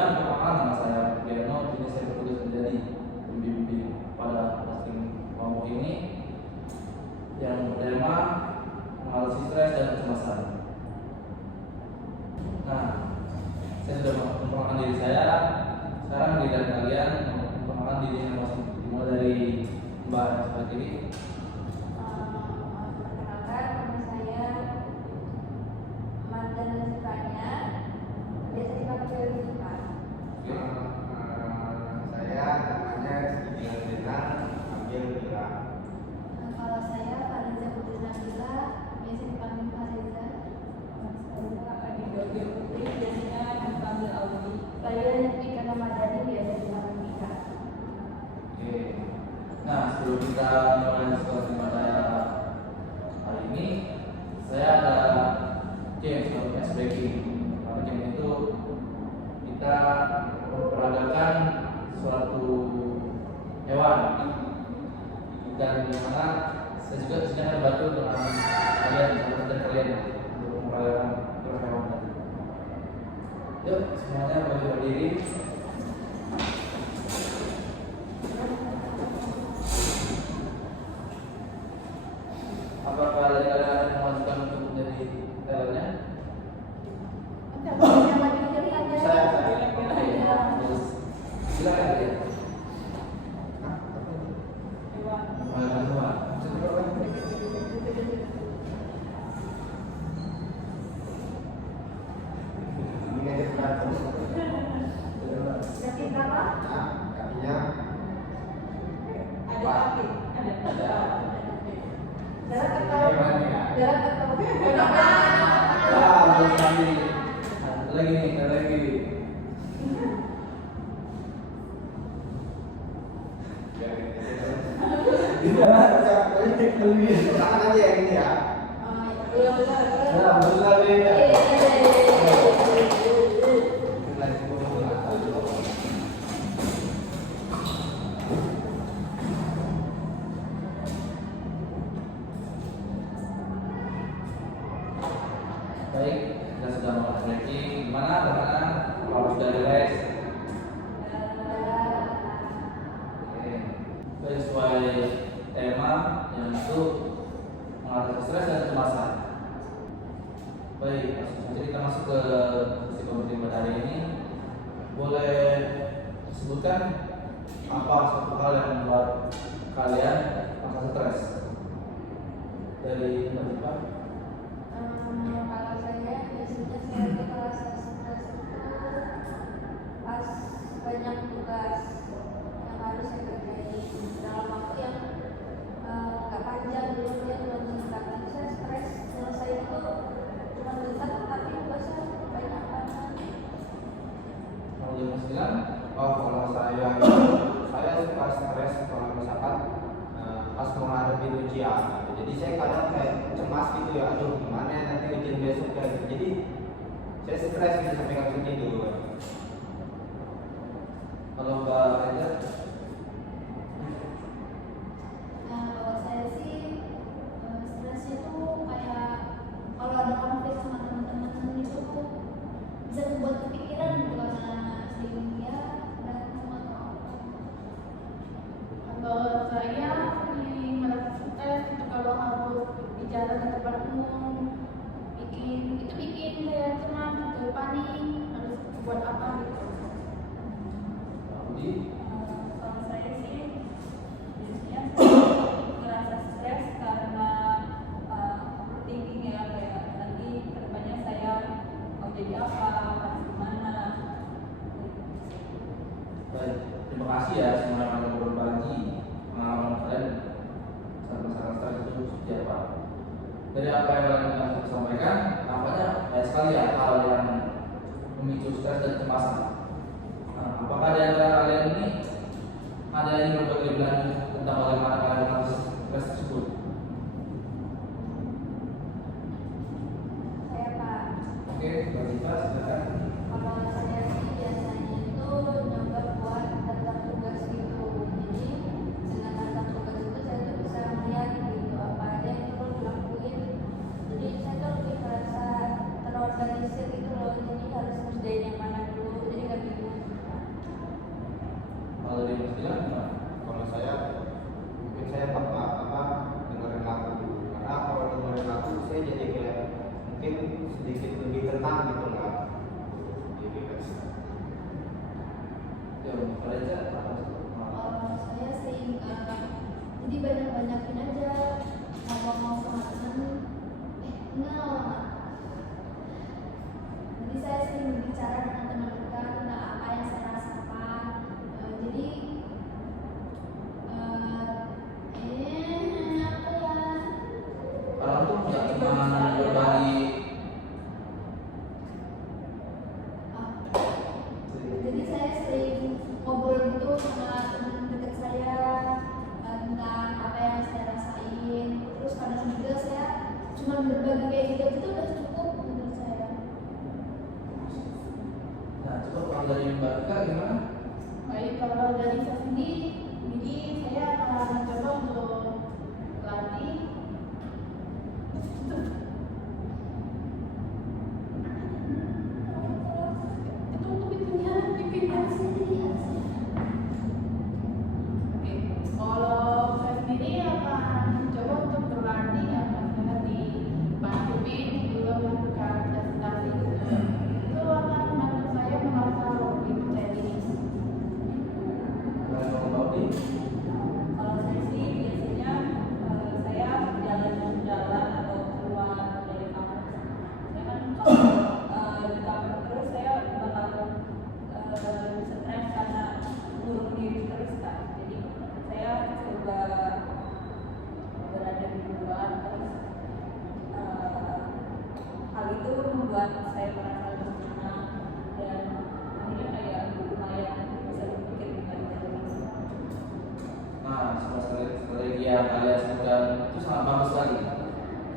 sebelumnya perkenalkan nama saya Giano, ini saya bertugas menjadi pembimbing pada posting kelompok ini yang bertema mengatasi stres dan kecemasan. Nah, saya sudah memperkenalkan diri saya. Sekarang giliran kalian memperkenalkan diri yang masing dimulai dari Mbak seperti ini. Perkenalkan, nama saya Marta Nazifanya, biasa dipanggil Ziva. Saya namanya Siti Zenan, panggil Mira. Kalau saya Fariza Putri Nabila, biasa dipanggil Fariza. Adinda Putri, biasanya dipanggil Audi. Saya Ika Ramadhani, biasa dipanggil Mika. Oke. Nah, sebelum kita mulai diskusi pada hari ini, saya ada game atau match breaking. Pada game itu kita memperagakan suatu hewan dan dimana saya juga disini akan bantu dengan kalian dan kalian untuk memperagakan hewan tadi. Yuk, semuanya boleh berdiri. Apakah dari kalian akan melanjutkan untuk menjadi talentnya? Saya. Silakan ya. Ini aja berantem. Kaki berapa? Nah, kakinya Ada kaki, ada. Darat atau darat atau Terus lagi. Ada lagi nih, ada lagi. tangan aja yang ini ya. Nah, terus lagi. Baik, kita sudah mulai stretching. Gimana teman-teman? Kalau sudah relax, oke. Sesuai tema yang itu mengatasi stres dan kecemasan. Baik, langsung saja kita masuk ke sesi kompetisi pada hari ini. Boleh disebutkan apa suatu hal yang membuat kalian merasa stres? Dari Mbak Ziva? Kalau saya biasanya saya merasa stres itu pas banyak tugas yang harus saya kerjain dalam waktu yang nggak panjang dulu ya 2 minggu. Saya stres selesai itu cuma bentar tapi tugasnya banyak banget. Kalau jam 9? Oh, kalau saya suka stres kalau misalkan pas mau ngadepin ujian. Jadi saya kadang kayak cemas gitu ya, aduh gimana ya nanti ujian besok ya. Jadi saya stres gitu sampai nggak bisa tidur. Kalau Mbak Reza? Nah, kalau saya sih stresnya tuh kayak kalau ada konflik sama teman-teman itu bisa membuat kepikiran gitu karena sehingga berantem atau apa. Kalau saya paling merasa stres itu kalau harus bicara di depan umum, bikin saya cemas, gitu, panik, harus buat apa gitu. Budi? Kalau saya sih biasanya merasa stres karena thinking ya, kayak nanti kedepannya saya mau jadi apa, harus gimana. Baik, terima kasih ya semua yang telah berbagi pengalaman kalian saat masalah stres itu seperti apa. Dari apa yang kalian telah sampaikan, nampaknya banyak sekali ya hal yang memicu stres dan kecemasan. Nah, apakah di antara kalian ini ada yang berbagi lebih lanjut tentang bagaimana kalian mengatasi stres tersebut? Saya Pak, Oke, Mbak Ziva, silakan. kalau saya sih biasanya itu nyoba buat daftar tugas gitu. Jadi dengan daftar tugas itu saya tuh bisa melihat gitu apa aja yang perlu dilakuin. Jadi saya tuh lebih merasa terorganisir gitu loh. Jadi harus ngerjain yang mana dulu. Jadi nggak Kalian apa? Saya sering jadi banyak-banyakin aja ngomong sama temen. Enggak. Jadi saya sering berbicara dengan teman dekat tentang apa yang saya rasakan. Jadi apa ya? Orang tuh nggak cuma berbagi. Jadi saya sering ngobrol gitu sama teman dekat saya tentang apa yang saya rasain. Terus kadang juga saya cuma berbagi kayak gitu itu udah cukup menurut saya. Nah, coba kalau dari Mbak Ika gimana? Baik, kalau dari saya sendiri, jadi saya akan mencoba untuk latih. Itu pintunya sendiri. Oke, kalau saya sendiri akan mencoba untuk berlatih ya, misalnya di bantuin juga melakukan presentasi. Itu akan membantu saya mengasah lebih percaya diri. Kalau Mbak Udi? Kalau saya sih biasanya saya jalan-jalan atau keluar dari kamar. Saya kan di kamar terus saya bakal stres karena ngurung diri terus kan. Jadi saya coba berada di luar terus hal itu membuat saya merasa lebih tenang dan akhirnya kayak lumayan bisa berpikir dengan jernih. Nah, semua strategi yang kalian sebutkan itu sangat bagus sekali.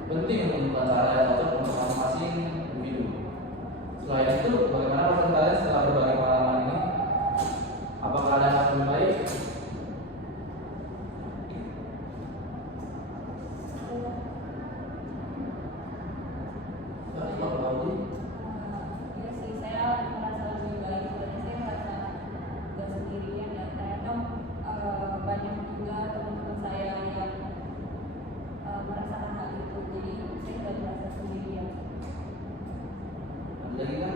Penting untuk menemukan cara yang cocok untuk masing-masing individu. Selain itu, bagaimana perasaan kalian setelah berbagi pengalaman ini? Apakah ada yang lebih baik? Coba Mbak Udi. Ya sih, saya merasa lebih baik karena saya merasa gak sendirian ya. Ternyata banyak juga teman-teman saya yang merasakan hal itu. Jadi saya gak merasa sendirian. Ada lagi kan?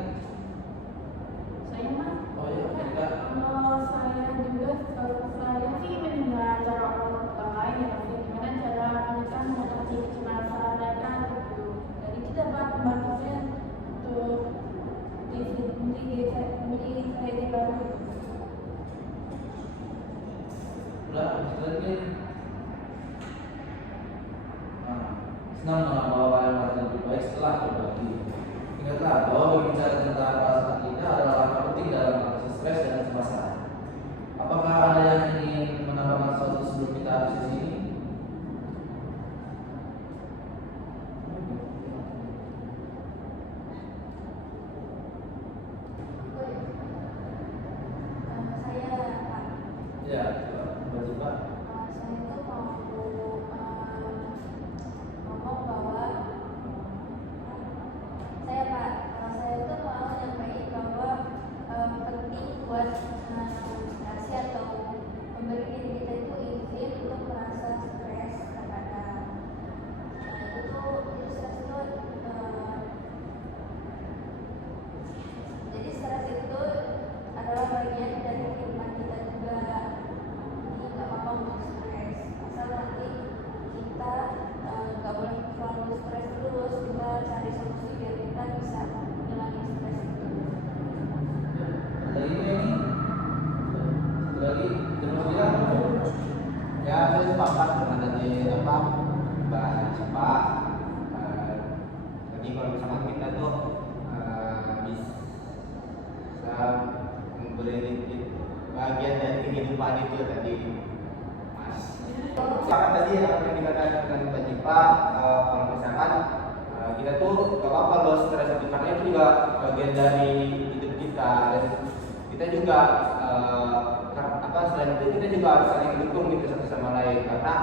Saya mah Oh iya, Mbak Ika. kalau saya juga kalau saya sih mendengar cara orang lain ya, maksudnya gimana cara mereka mengatasi kecemasan mereka gitu. Dan itu dapat membantu saya untuk diri saya di baru. Udah, lagi. Nah, senang bahwa kalian merasa lebih baik setelah berbagi. Ingatlah bahwa berbicara tentang perasaan kita adalah langkah penting dalam mengatasi stres dan kecemasan. Apakah ada yang ingin menambahkan sesuatu sebelum kita habis di sini? Saya Pak. Ya, coba. Saya itu mau ngomong bahwa saya Pak, saya itu mau nyampaikan bahwa penting buat ilustrasi atau memberi diri kita itu izin untuk merasa stres kadang-kadang. Itu stres itu jadi stres itu adalah bagian dari kehidupan kita juga. Jadi nggak apa-apa untuk stres, asal nanti kita nggak boleh terlalu stres terus, kita cari solusi biar kita bisa menghilangin stres itu. Ada ini satu lagi, terus bilang. Ya, saya sepakat dengan tadi apa Mbak Cipa. Jadi kalau misalkan kita tuh bisa memberi bagian dari kehidupan itu tadi, Mas. Sepakat tadi apa yang dikatakan dengan Mbak Cipa, kalau misalkan kita tuh gak apa-apa loh stres itu karena itu juga bagian dari hidup kita dan kita juga selain itu kita juga harus saling mendukung gitu satu sama lain karena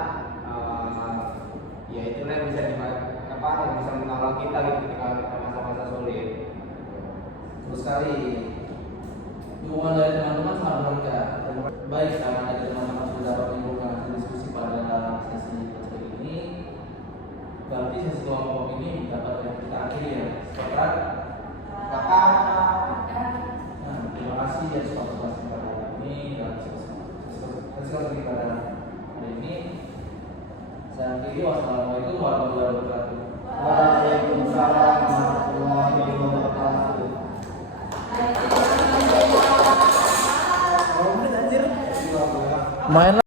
ya itulah yang bisa yang bisa menolong kita gitu ketika kita masa-masa sulit. Terus sekali, dukungan dari teman-teman sangat berharga. Baik, karena ada teman-teman sudah dapat menimbulkan diskusi pada sesi seperti ini, berarti sesi kelompok ini dapat kita akhiri ya. Sepakat? Sepakat. Nah, terima kasih ya sudah berpartisipasi pada hari ini. Assalamualaikum warahmatullahi wabarakatuh. Waalaikumsalam warahmatullahi wabarakatuh. Main